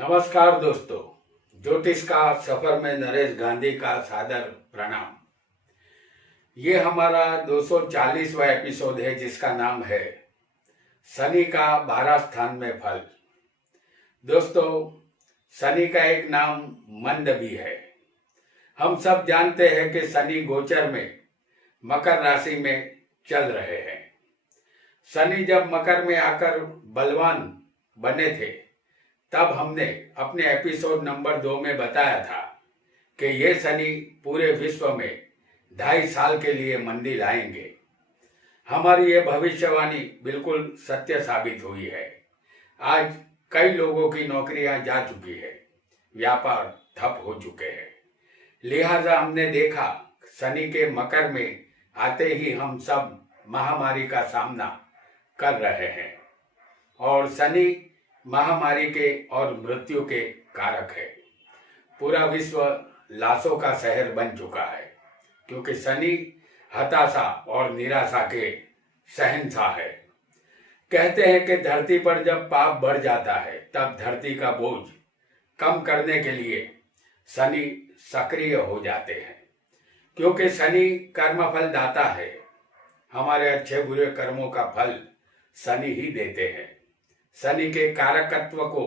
नमस्कार दोस्तों, ज्योतिष का सफर में नरेश गांधी का सादर प्रणाम। ये हमारा 240वां एपिसोड है जिसका नाम है शनि का 12 स्थान में फल। दोस्तों, शनि का एक नाम मंद भी है। हम सब जानते हैं कि शनि गोचर में मकर राशि में चल रहे हैं। शनि जब मकर में आकर बलवान बने थे तब हमने अपने एपिसोड नंबर 2 में बताया था कि ये शनि पूरे विश्व में 2.5 साल के लिए मंदी लाएंगे। हमारी ये भविष्यवाणी बिल्कुल सत्य साबित हुई है। आज कई लोगों की नौकरियां जा चुकी है, व्यापार ठप हो चुके हैं। लिहाजा हमने देखा शनि के मकर में आते ही हम सब महामारी का सामना कर रहे हैं और शनि महामारी के और मृत्यु के कारक है। पूरा विश्व लाशों का शहर बन चुका है क्योंकि शनि हताशा और निराशा के शहंशाह है। कहते हैं कि धरती पर जब पाप बढ़ जाता है तब धरती का बोझ कम करने के लिए शनि सक्रिय हो जाते हैं, क्योंकि शनि कर्मफल दाता है। हमारे अच्छे बुरे कर्मों का फल शनि ही देते हैं। शनि के कारकत्व को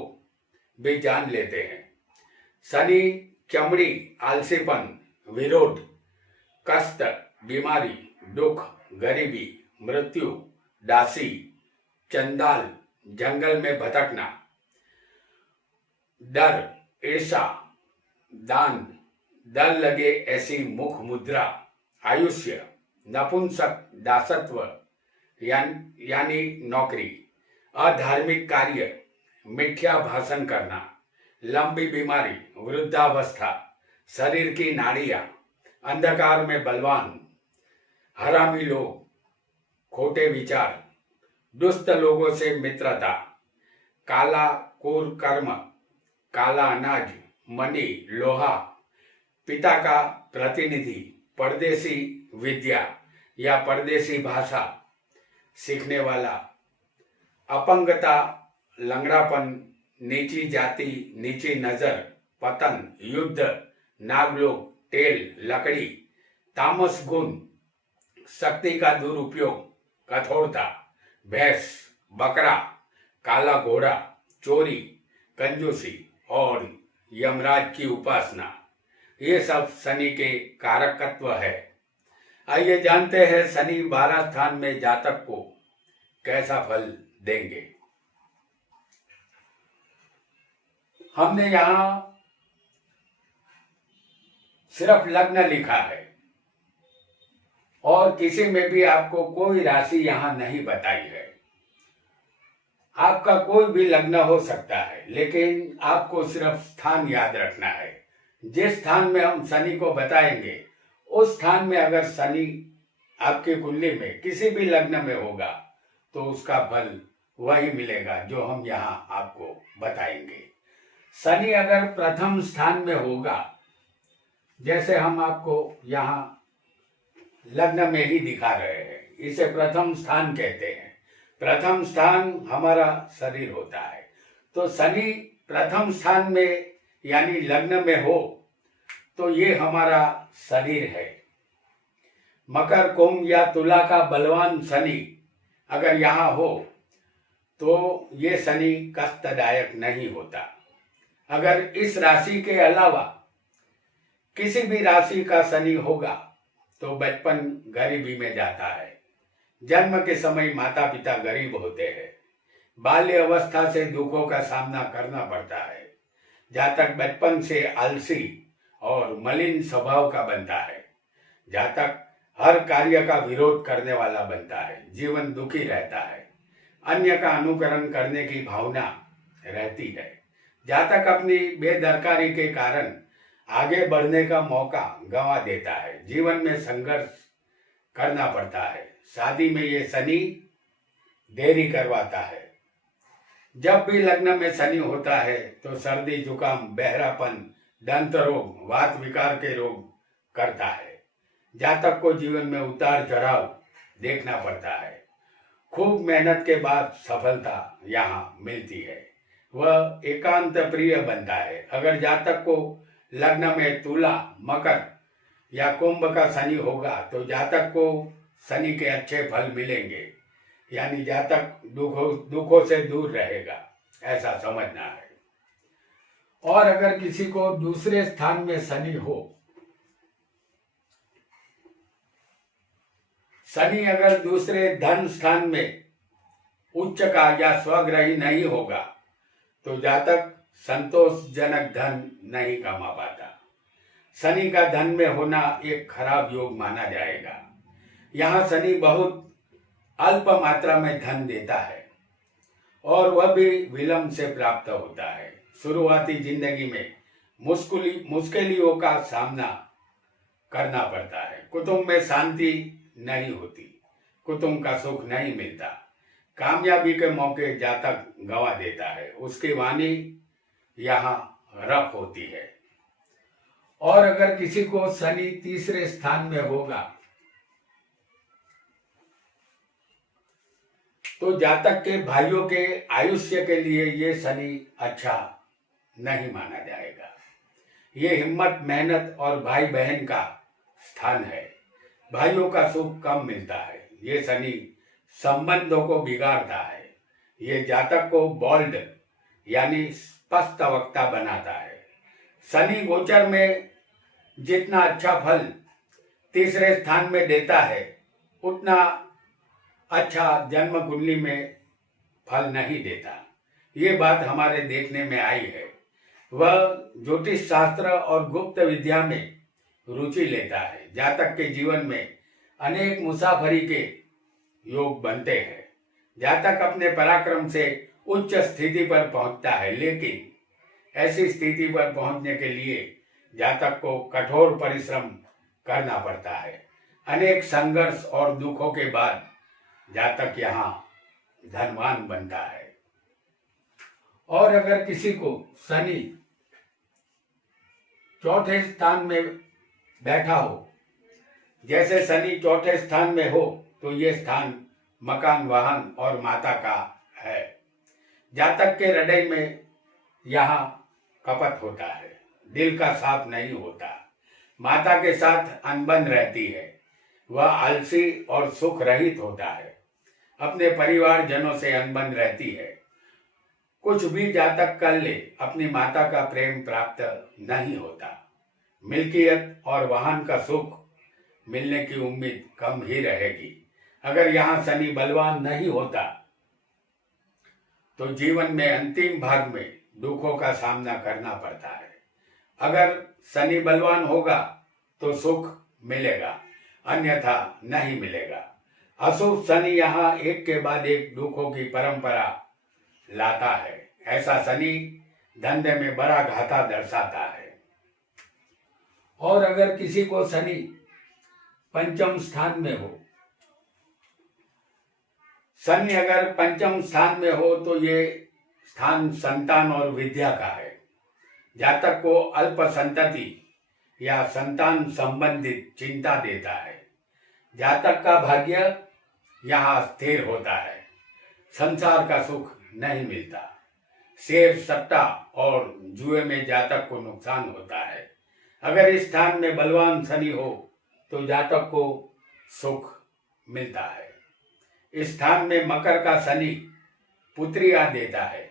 भी जान लेते हैं। शनि चमड़ी, आलसीपन, विरोध, कष्ट, बीमारी, दुख, गरीबी, मृत्यु, दासी, चंडाल, जंगल में भटकना, डर, ईर्षा, दान, डर लगे ऐसी मुख मुद्रा, आयुष्य, नपुंसक, दासत्व यानी नौकरी, अधार्मिक कार्य, मिथ्या भाषण करना, लंबी बीमारी, वृद्धावस्था, शरीर की नाड़ियां, अंधकार में बलवान, हरामी लोग, खोटे विचार, दुष्ट लोगों से मित्रता, काला कुर कर्म, काला अनाज, मणि, लोहा, पिता का प्रतिनिधि, परदेसी विद्या या परदेसी भाषा सीखने वाला, अपंगता, लंगड़ापन, नीची जाति, नीची नजर, पतन, युद्ध, नागलोक, तेल, लकड़ी, तामस गुण, शक्ति का दुरुपयोग, कठोरता, भैंस, बकरा, काला घोड़ा, चोरी, कंजूसी और यमराज की उपासना, ये सब शनि के कारकत्व है। आइए जानते हैं शनि 12 स्थान में जातक को कैसा फल देंगे। हमने यहां सिर्फ लग्न लिखा है और किसी में भी आपको कोई राशि यहां नहीं बताई है। आपका कोई भी लग्न हो सकता है, लेकिन आपको सिर्फ स्थान याद रखना है। जिस स्थान में हम शनि को बताएंगे उस स्थान में अगर शनि आपकी कुंडली में किसी भी लग्न में होगा तो उसका फल वही मिलेगा जो हम यहाँ आपको बताएंगे। शनि अगर प्रथम स्थान में होगा, जैसे हम आपको यहाँ लग्न में ही दिखा रहे हैं, इसे प्रथम स्थान कहते हैं। प्रथम स्थान हमारा शरीर होता है। तो शनि प्रथम स्थान में यानी लग्न में हो तो ये हमारा शरीर है। मकर, कुंभ या तुला का बलवान शनि अगर यहाँ हो तो ये शनि कष्टदायक नहीं होता। अगर इस राशि के अलावा किसी भी राशि का शनि होगा तो बचपन गरीबी में जाता है। जन्म के समय माता पिता गरीब होते हैं। बाल्य अवस्था से दुखों का सामना करना पड़ता है। जातक बचपन से आलसी और मलिन स्वभाव का बनता है। जातक हर कार्य का विरोध करने वाला बनता है। जीवन दुखी रहता है। अन्य का अनुकरण करने की भावना रहती है। जातक अपनी बेदरकारी के कारण आगे बढ़ने का मौका गंवा देता है। जीवन में संघर्ष करना पड़ता है। शादी में ये शनि देरी करवाता है। जब भी लग्न में शनि होता है तो सर्दी, जुकाम, बहरापन, दंत रोग, वात विकार के रोग करता है। जातक को जीवन में उतार चढ़ाव देखना पड़ता है। खूब मेहनत के बाद सफलता यहाँ मिलती है। वह एकांत प्रिय बनता है। अगर जातक को लग्न में तुला, मकर या कुंभ का शनि होगा तो जातक को शनि के अच्छे फल मिलेंगे, यानी जातक दुखों से दूर रहेगा, ऐसा समझना है। और अगर किसी को दूसरे स्थान में शनि हो, शनि अगर दूसरे धन स्थान में उच्च का या स्वग्रही नहीं होगा तो जातक संतोषजनक धन नहीं कमा पाता। शनि का धन में होना एक खराब योग माना जाएगा। यहाँ शनि बहुत अल्प मात्रा में धन देता है और वह भी विलंब से प्राप्त होता है। शुरुआती जिंदगी में मुश्किलों का सामना करना पड़ता है। कुटुंब में शांति नहीं होती, कुटुंब का सुख नहीं मिलता, कामयाबी के मौके जातक गंवा देता है, उसकी वाणी यहाँ रफ होती है। और अगर किसी को शनि तीसरे स्थान में होगा तो जातक के भाइयों के आयुष्य के लिए ये शनि अच्छा नहीं माना जाएगा। ये हिम्मत, मेहनत और भाई बहन का स्थान है। भाइयों का सुख कम मिलता है। ये शनि संबंधों को बिगाड़ता है। ये जातक को बोल्ड यानी स्पष्ट वक्ता बनाता है। शनि गोचर में जितना अच्छा फल तीसरे स्थान में देता है उतना अच्छा जन्म कुंडली में फल नहीं देता। ये बात हमारे देखने में आई है। वह ज्योतिष शास्त्र और गुप्त विद्या में रुचि लेता है। जातक के जीवन में अनेक मुसाफरी के योग बनते हैं। जातक अपने पराक्रम से उच्च स्थिति पर पहुंचता है, लेकिन ऐसी स्थिति पर पहुंचने के लिए जातक को कठोर परिश्रम करना पड़ता है। अनेक संघर्ष और दुखों के बाद जातक यहाँ धनवान बनता है। और अगर किसी को शनि चौथे स्थान में बैठा हो, जैसे शनि चौथे स्थान में हो तो ये स्थान मकान, वाहन और माता का है। जातक के हृदय में यहाँ कपट होता है, दिल का साफ नहीं होता, माता के साथ अनबन रहती है, वह आलसी और सुख रहित होता है, अपने परिवार जनों से अनबन रहती है। कुछ भी जातक कर ले, अपनी माता का प्रेम प्राप्त नहीं होता। मिल्कियत और वाहन का सुख मिलने की उम्मीद कम ही रहेगी। अगर यहाँ शनि बलवान नहीं होता तो जीवन में अंतिम भाग में दुखों का सामना करना पड़ता है। अगर शनि बलवान होगा तो सुख मिलेगा, अन्यथा नहीं मिलेगा। अशुभ शनि यहाँ एक के बाद एक दुखों की परंपरा लाता है। ऐसा शनि धंधे में बड़ा घाटा दर्शाता है। और अगर किसी को शनि पंचम स्थान में हो, शनि अगर पंचम स्थान में हो तो ये स्थान संतान और विद्या का है। जातक को अल्प संतति या संतान संबंधित चिंता देता है। जातक का भाग्य यहाँ स्थिर होता है, संसार का सुख नहीं मिलता। शेर, सट्टा और जुए में जातक को नुकसान होता है। अगर इस स्थान में बलवान शनि हो तो जातक को सुख मिलता है। इस स्थान में मकर का शनि पुत्रियां देता है,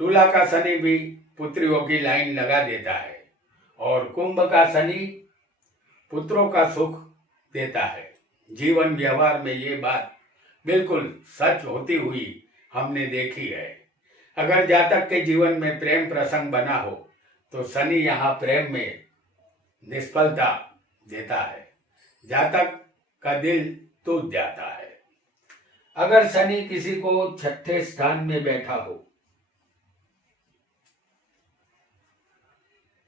तुला का शनि भी पुत्रियों की लाइन लगा देता है और कुंभ का शनि पुत्रों का सुख देता है। जीवन व्यवहार में ये बात बिल्कुल सच होती हुई हमने देखी है। अगर जातक के जीवन में प्रेम प्रसंग बना हो तो शनि यहाँ प्रेम में निष्फलता देता है, जातक का दिल टूट जाता है। अगर शनि किसी को छठे स्थान में बैठा हो,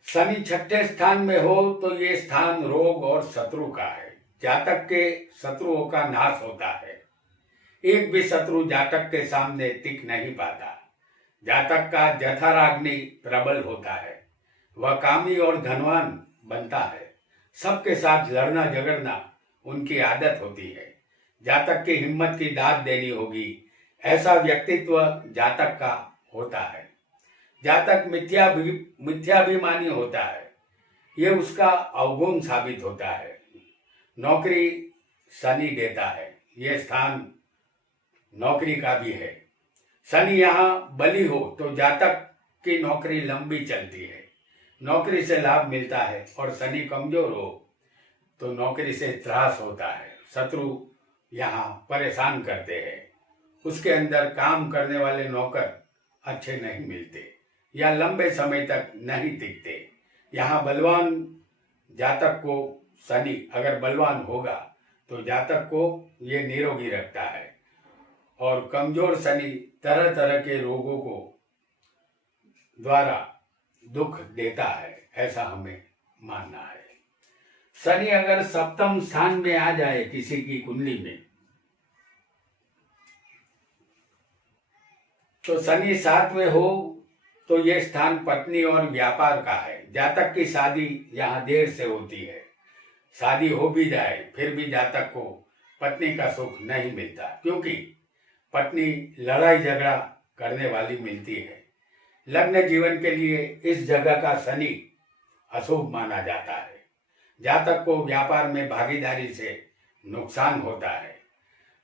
शनि छठे स्थान में हो तो ये स्थान रोग और शत्रु का है। जातक के शत्रुओं का नाश होता है। एक भी शत्रु जातक के सामने टिक नहीं पाता। जातक का जठराग्नि प्रबल होता है, वह कामी और धनवान बनता है। सबके साथ लड़ना झगड़ना उनकी आदत होती है। जातक की हिम्मत की दाद देनी होगी, ऐसा व्यक्तित्व जातक का होता है। जातक मिथ्याभिमानी होता है, ये उसका अवगुण साबित होता है। नौकरी शनि देता है, ये स्थान नौकरी का भी है। शनि यहाँ बली हो तो जातक की नौकरी लंबी चलती है, नौकरी से लाभ मिलता है। और शनि कमजोर हो तो नौकरी से त्रास होता है, शत्रु यहाँ परेशान करते हैं, उसके अंदर काम करने वाले नौकर अच्छे नहीं मिलते या लंबे समय तक नहीं टिकते। यहाँ बलवान जातक को शनि अगर बलवान होगा तो जातक को ये निरोगी रखता है। और कमजोर शनि तरह तरह के रोगों को द्वारा दुख देता है, ऐसा हमें मानना है। शनि अगर सप्तम स्थान में आ जाए किसी की कुंडली में तो शनि 7वें हो तो ये स्थान पत्नी और व्यापार का है। जातक की शादी यहाँ देर से होती है, शादी हो भी जाए फिर भी जातक को पत्नी का सुख नहीं मिलता, क्योंकि पत्नी लड़ाई झगड़ा करने वाली मिलती है। लग्न जीवन के लिए इस जगह का शनि अशुभ माना जाता है। जातक को व्यापार में भागीदारी से नुकसान होता है।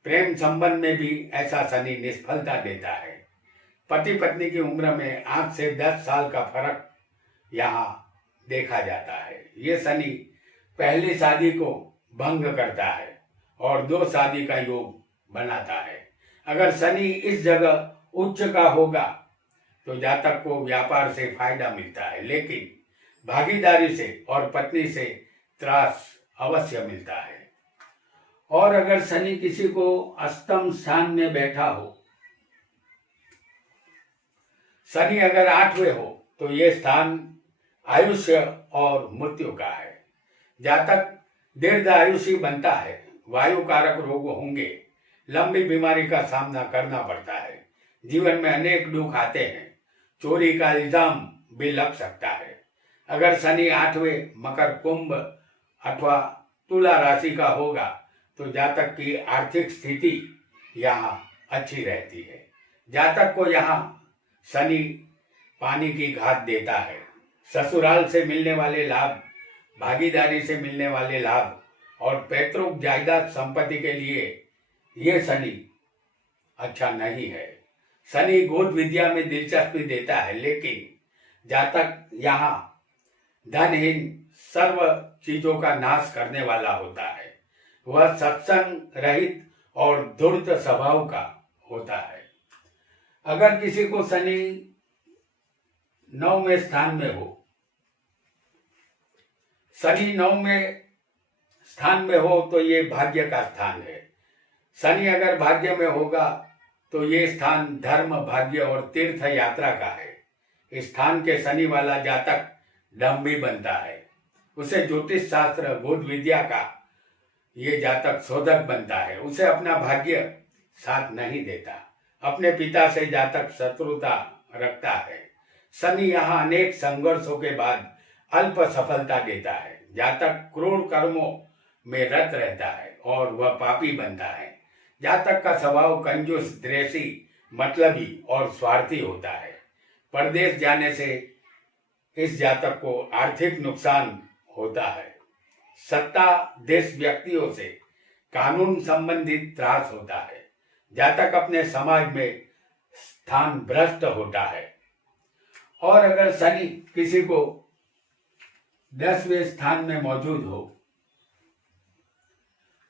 प्रेम संबंध में भी ऐसा शनि निष्फलता देता है। पति पत्नी की उम्र में 8 से 10 साल का फर्क यहाँ देखा जाता है। ये शनि पहली शादी को भंग करता है और 2 शादी का योग बनाता है। अगर शनि इस जगह उच्च का होगा तो जातक को व्यापार से फायदा मिलता है, लेकिन भागीदारी से और पत्नी से त्रास अवश्य मिलता है। और अगर शनि किसी को अष्टम स्थान में बैठा हो, शनि अगर 8वें हो तो ये स्थान आयुष्य और मृत्यु का है। जातक दीर्घायुषी बनता है, वायु कारक रोग होंगे, लंबी बीमारी का सामना करना पड़ता है, जीवन में अनेक दुख आते हैं, चोरी का इल्जाम भी लग सकता है। अगर शनि 8वें मकर, कुंभ अथवा तुला राशि का होगा तो जातक की आर्थिक स्थिति यहाँ अच्छी रहती है। जातक को यहाँ शनि पानी की घात देता है। ससुराल से मिलने वाले लाभ, भागीदारी से मिलने वाले लाभ और पैतृक जायदाद संपत्ति के लिए ये शनि अच्छा नहीं है। शनि गोद विद्या में दिलचस्पी देता है, लेकिन जातक यहाँ धनहीन सर्व चीजों का नाश करने वाला होता है। वह सत्संग रहित और धूर्त स्वभाव का होता है। अगर किसी को शनि 9वें स्थान में हो, शनि 9वें स्थान में हो तो ये भाग्य का स्थान है। शनि अगर भाग्य में होगा तो ये स्थान धर्म, भाग्य और तीर्थ यात्रा का है। इस स्थान के शनि वाला जातक डंभी बनता है, उसे ज्योतिष शास्त्र, बुद्ध विद्या का ये जातक शोधक बनता है, उसे अपना भाग्य साथ नहीं देता। अपने पिता से जातक शत्रुता रखता है। शनि यहाँ अनेक संघर्षों के बाद अल्प सफलता देता है। जातक क्रूर कर्मों में रत रहता है और वह पापी बनता है। जातक का स्वभाव कंजूस, द्वेषी, मतलबी और स्वार्थी होता है। परदेश जाने से इस जातक को आर्थिक नुकसान होता है। सत्ता देश व्यक्तियों से कानून संबंधित त्रास होता है। जातक अपने समाज में स्थान भ्रष्ट होता है। और अगर शनि किसी को 10वें स्थान में मौजूद हो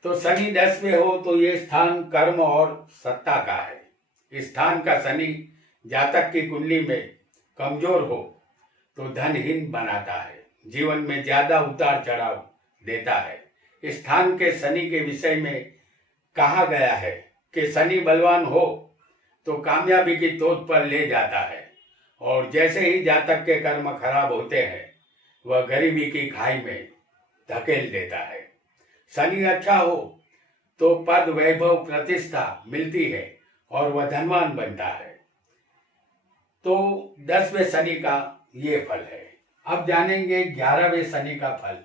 तो शनि 10वें हो तो ये स्थान कर्म और सत्ता का है। इस स्थान का शनि जातक की कुंडली में कमजोर हो तो धनहीन बनाता है, जीवन में ज्यादा उतार चढ़ाव देता है। इस स्थान के शनि के विषय में कहा गया है कि शनि बलवान हो तो कामयाबी की तोद पर ले जाता है, और जैसे ही जातक के कर्म खराब होते हैं वह गरीबी की खाई में धकेल देता है। शनि अच्छा हो तो पद, वैभव, प्रतिष्ठा मिलती है और वह धनवान बनता है। तो 10वें शनि का ये फल है। अब जानेंगे 11वें शनि का फल।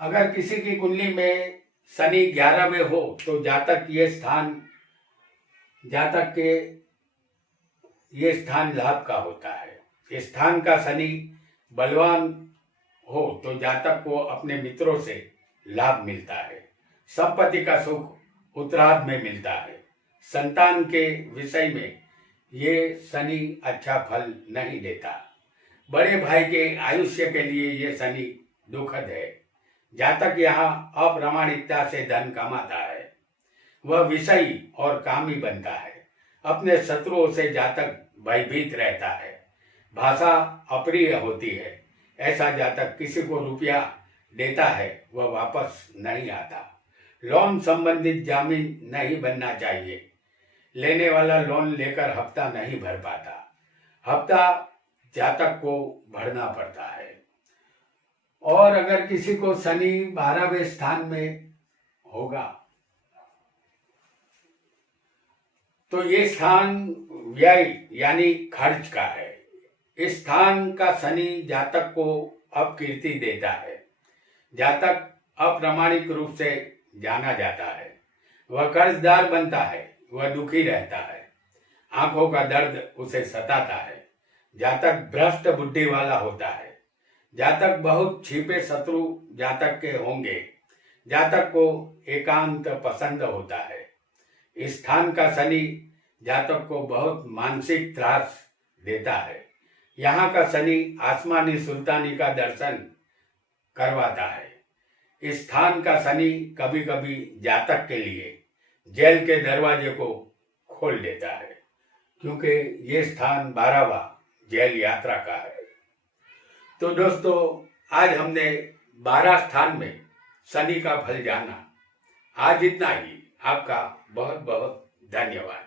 अगर किसी की कुंडली में शनि 11वें हो तो जातक ये स्थान जातक के ये स्थान लाभ का होता है। स्थान का शनि बलवान हो तो जातक को अपने मित्रों से लाभ मिलता है। संपत्ति का सुख उत्तरार्ध में मिलता है। संतान के विषय में ये शनि अच्छा फल नहीं देता। बड़े भाई के आयुष्य के लिए ये शनि दुखद है। जातक यहाँ अप्रामाणिकता से धन कमाता है। वह विषयी और कामी बनता है। अपने शत्रुओं से जातक भयभीत रहता है। भाषा अप्रिय होती है। ऐसा जातक किसी को रुपया देता है वह वापस नहीं आता। लोन संबंधित जामीन नहीं बनना चाहिए। लेने वाला लोन लेकर हफ्ता नहीं भर पाता। हफ्ता जातक को भरना पड़ता है। और अगर किसी को शनि 12वें स्थान में होगा तो ये स्थान व्यय यानी खर्च का है। इस स्थान का शनि जातक को अपकीर्ति देता है। जातक अप्रामाणिक रूप से जाना जाता है। वह कर्जदार बनता है। वह दुखी रहता है। आंखों का दर्द उसे सताता है। जातक भ्रष्ट बुद्धि वाला होता है। जातक बहुत छिपे शत्रु जातक के होंगे। जातक को एकांत पसंद होता है। इस स्थान का शनि जातक को बहुत मानसिक त्रास देता है। यहाँ का शनि आसमानी सुल्तानी का दर्शन करवाता है। इस स्थान का शनि कभी कभी जातक के लिए जेल के दरवाजे को खोल देता है, क्योंकि ये स्थान 12वां जेल यात्रा का है। तो दोस्तों, आज हमने 12 स्थान में शनि का फल जाना। आज इतना ही। आपका बहुत बहुत धन्यवाद।